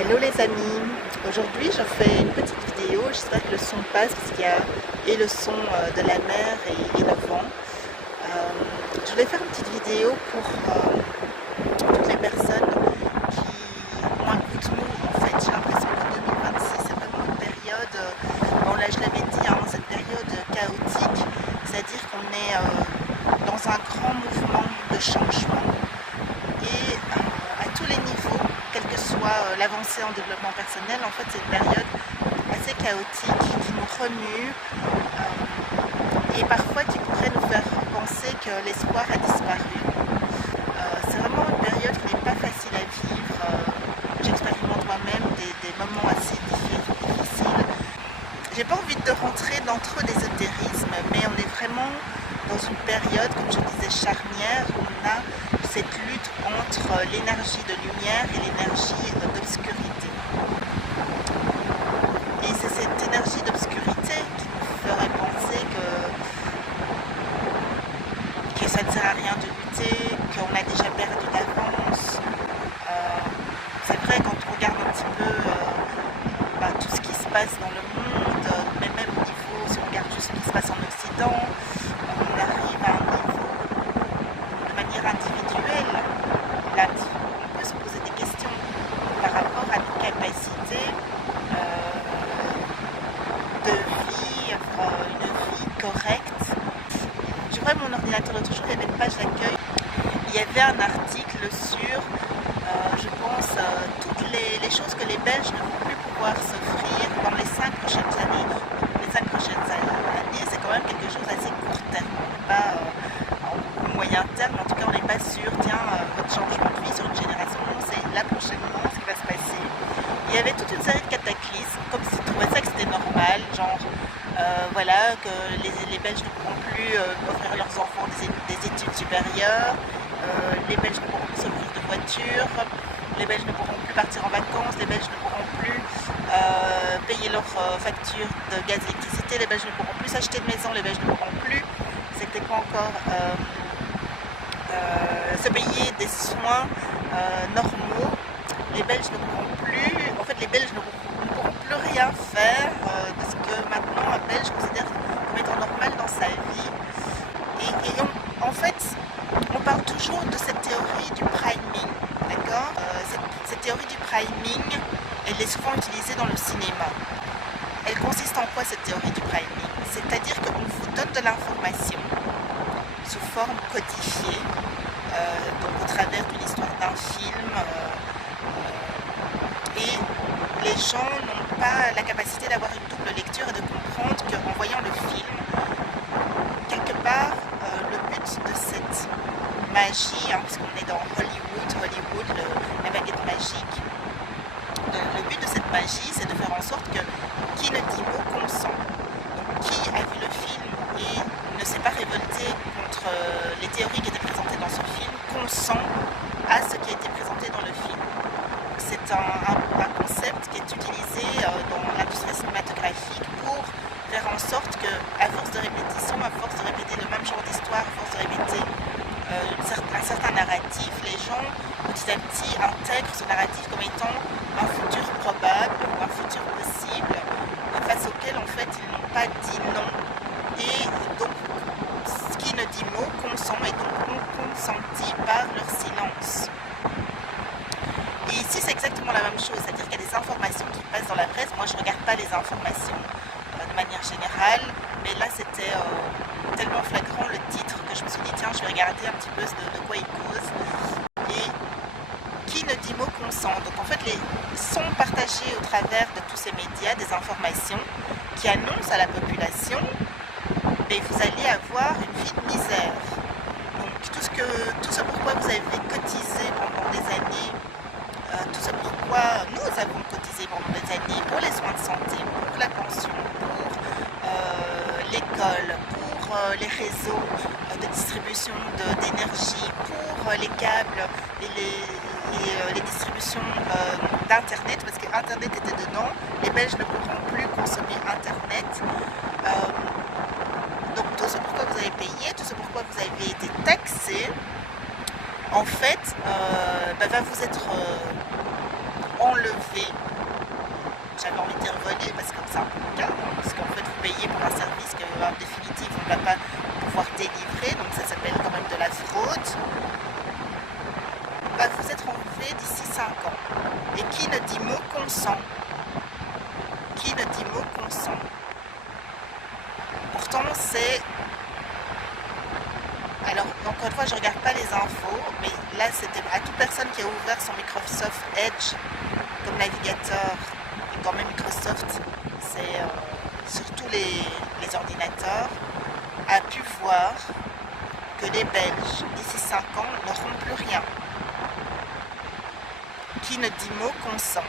Hello les amis, aujourd'hui je fais une petite vidéo, j'espère que le son passe parce qu'il y a et le son de la mer et le vent. Je voulais faire une petite vidéo pour toutes les personnes qui ont un coup de mou. En fait, j'ai l'impression que 2026 c'est vraiment une période, bon là je l'avais dit, hein, cette période chaotique, c'est-à-dire qu'on est dans un grand mouvement de changement et à tous les niveaux, quelle que soit l'avancée en développement personnel, en fait c'est une période assez chaotique qui nous remue et parfois qui pourrait nous faire penser que l'espoir a disparu. C'est vraiment une période qui n'est pas facile à vivre. J'expérimente moi-même des moments assez difficiles. J'ai pas envie de rentrer dans trop d'ésotérisme, mais on est vraiment dans une période, comme je disais, charnière, où on a cette lutte entre l'énergie de lumière et l'énergie d'obscurité. Et c'est cette énergie d'obscurité qui nous ferait penser que ça ne sert à rien de lutter, qu'on a déjà perdu d'avance. C'est vrai, quand on regarde un petit peu tout ce qui se passe dans le monde, mais même au niveau, si on regarde juste ce qui se passe en Occident, on arrive à un niveau de manière individuelle. Là, on peut se poser des questions par rapport à nos capacités de vivre une vie correcte. Je vois mon ordinateur l'autre jour, il y avait une page d'accueil. Il y avait un article sur, je pense, toutes les choses que les Belges ne vont plus pouvoir s'offrir dans les 5 prochaines années. Les 5 prochaines années, c'est quand même quelque chose d'assez court terme. Pas en moyen terme, en tout cas, on n'est pas sûr, tiens, votre changement de vie sur une génération, non, c'est là prochainement ce qui va se passer. Il y avait toute une série de cataclysmes, comme s'ils trouvaient ça que c'était normal, genre, voilà, que les Belges ne pourront plus offrir à leurs enfants des études supérieures, les Belges ne pourront plus s'offrir de voitures, les Belges ne pourront plus partir en vacances, les Belges ne pourront plus payer leurs factures de gaz et d'électricité, les Belges ne pourront plus s'acheter de maison, les Belges ne pourront plus, c'était pas encore se payer des soins normaux, les Belges ne pourront plus, en fait les Belges ne pourront plus rien faire de ce que maintenant un Belge considère comme étant normal dans sa vie. Et en fait, on parle toujours de cette théorie du priming, d'accord, cette théorie du priming, elle est souvent utilisée dans le cinéma. Elle consiste en quoi cette théorie du priming? C'est-à-dire qu'on vous donne de l'information sous forme codifiée, donc au travers de l'histoire d'un film, et les gens n'ont pas la capacité d'avoir une double lecture et de comprendre qu'en voyant le film, quelque part, le but de cette magie, hein, puisqu'on est dans Hollywood, la baguette magique, le but de cette magie, c'est de faire en sorte que qui ne dit mot consent. Donc, qui a vu le film et ne s'est pas révolté contre les théories qui étaient présentées dans ce film, consent à ce qui a été présenté dans le film. C'est un concept qui est utilisé dans l'industrie cinématographique pour faire en sorte que, à force de répétition, à force de répéter le même genre d'histoire, à force de répéter un certain narratif, les gens petit à petit intègrent ce narratif comme étant un futur probable ou un futur possible face auquel en fait ils n'ont pas dit non. Et donc ce qui ne dit mot consent et donc non consenti par leur silence. Et ici c'est exactement la même chose, c'est-à-dire qu'il y a des informations qui passent dans la presse. Moi je ne regarde pas les informations de manière générale, mais là c'était tellement flagrant le titre que je me suis dit tiens je vais regarder un petit peu de quoi il cause. Et qui ne dit mot consent. Donc en fait les sont partagés au travers de tous ces médias des informations qui annoncent à la population mais vous allez avoir une vie de misère. Donc tout ce pourquoi vous avez cotisé pendant des années, tout ce pourquoi nous avons cotisé pendant des années pour les soins de santé, pour la pension, pour l'école, pour les réseaux de distribution d'énergie, pour les câbles et les distributions d'internet, parce qu'internet était dedans, les Belges ne pourront plus consommer internet. Donc tout ce pourquoi vous avez payé, tout ce pourquoi vous avez été taxé, en fait, va vous être enlevé consent. Qui ne dit mot consent. Pourtant, c'est... Alors, encore une fois, je ne regarde pas les infos, mais là, c'était à toute personne qui a ouvert son Microsoft Edge comme navigateur, et quand même Microsoft, c'est sur tous les ordinateurs, a pu voir que les Belges, d'ici 5 ans, n'auront plus rien. Qui ne dit mot consent.